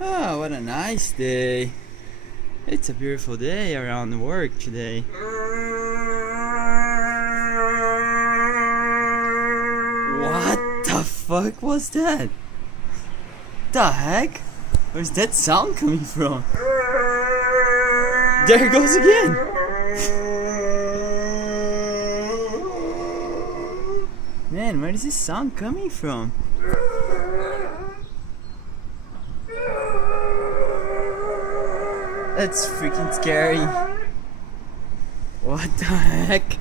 Oh, what a nice day. It's a beautiful day around work today. What the fuck was that? The heck? Where's that sound coming from? There it goes again! Man, where is this sound coming from? That's freaking scary. What the heck?